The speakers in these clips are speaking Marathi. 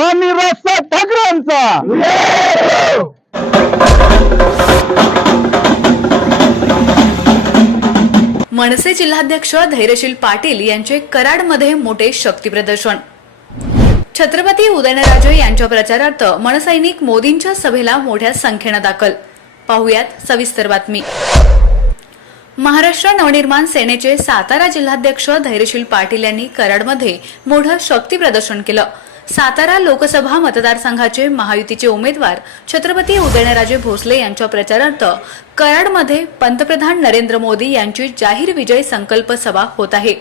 माननीय राजसाहेब ठाकरेंचा। मनसे जिल्हाध्यक्ष धैर्यशील पाटील यांचे कराडमध्ये मोठे शक्ती प्रदर्शन। छत्रपती उदयनराजे यांच्या प्रचारार्थ मनसैनिक मोदींच्या सभेला मोठ्या संख्येने दाखल। पाहुयात सविस्तर बातमी। महाराष्ट्र नवनिर्माण सेनेचे सातारा जिल्हाध्यक्ष धैर्यशील पाटील यांनी कराडमध्ये मोठं शक्ती प्रदर्शन केलं। सातारा लोकसभा मतदारसंघाचे महायुतीचे उमेदवार छत्रपती उदयनराजे भोसले यांच्या प्रचारार्थ कराडमध्ये पंतप्रधान नरेंद्र मोदी यांची जाहीर विजय संकल्प सभा होत आहे।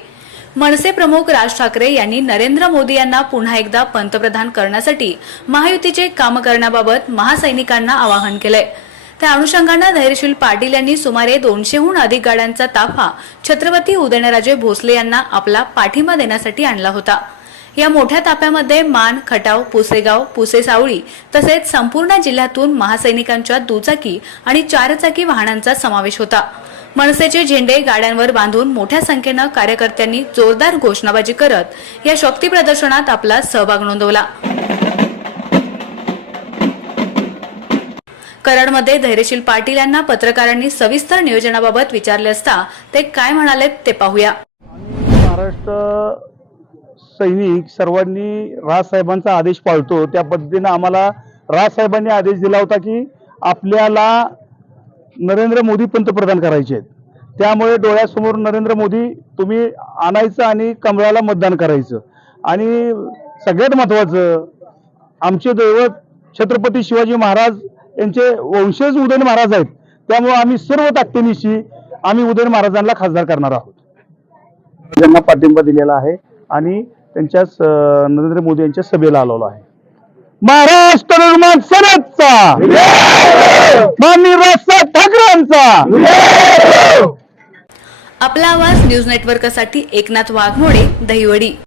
मनसे प्रमुख राज ठाकरे यांनी नरेंद्र मोदी यांना पुन्हा एकदा पंतप्रधान करण्यासाठी महायुतीचे काम करण्याबाबत महासैनिकांना आवाहन केलंय। त्या अनुषंगाने धैर्यशील पाटील यांनी सुमारे 200हून अधिक गाड्यांचा ताफा छत्रपती उदयनराजे भोसले यांना आपला पाठिंबा देण्यासाठी आणला होता। या मोठ्या ताफ्यामध्ये मान, खटाव, पुसेगाव, पुसेसावळी तसेच संपूर्ण जिल्ह्यातून महासैनिकांच्या दुचाकी आणि चारचाकी वाहनांचा समावेश होता। मनसेचे झेंडे गाड्यांवर बांधून मोठ्या संख्येने कार्यकर्त्यांनी जोरदार घोषणाबाजी करत या शक्ती प्रदर्शनात आपला सहभाग नोंदवला। कराडमध्ये धैर्यशील पाटील यांना पत्रकारांनी सविस्तर नियोजनाबाबत विचारले असता ते काय म्हणाले ते पाहूया। महाराष्ट्र सैनिक सर्वांनी राजसाहेबांचा आदेश पाळतो, त्या पद्धतीने आम्हाला राजसाहेबांनी आदेश दिला होता की आपल्याला नरेंद्र मोदी पंतप्रधान करायचे आहेत। त्यामुळे डोळ्यासमोर नरेंद्र मोदी तुम्ही आणायचं आणि कमळाला मतदान करायचं। आणि सगळ्यात महत्त्वाचं आमचे दैवत छत्रपती शिवाजी महाराज यांचे वंशज उदयन महाराज आहेत, त्यामुळे आम्ही सर्व ताकदीनिशी आम्ही उदयन महाराजांना खासदार करणार आहोत। त्यांना पाठिंबा दिलेला आहे आणि त्यांच्याच नरेंद्र मोदी यांच्या सभेला आलेलो आहे। महाराष्ट्र निर्माण सेनेचा माननीय राजसाहेब ठाकरेंचा। आपला आवाज न्यूज नेटवर्कसाठी एकनाथ वाघमोडे, दहिवडी।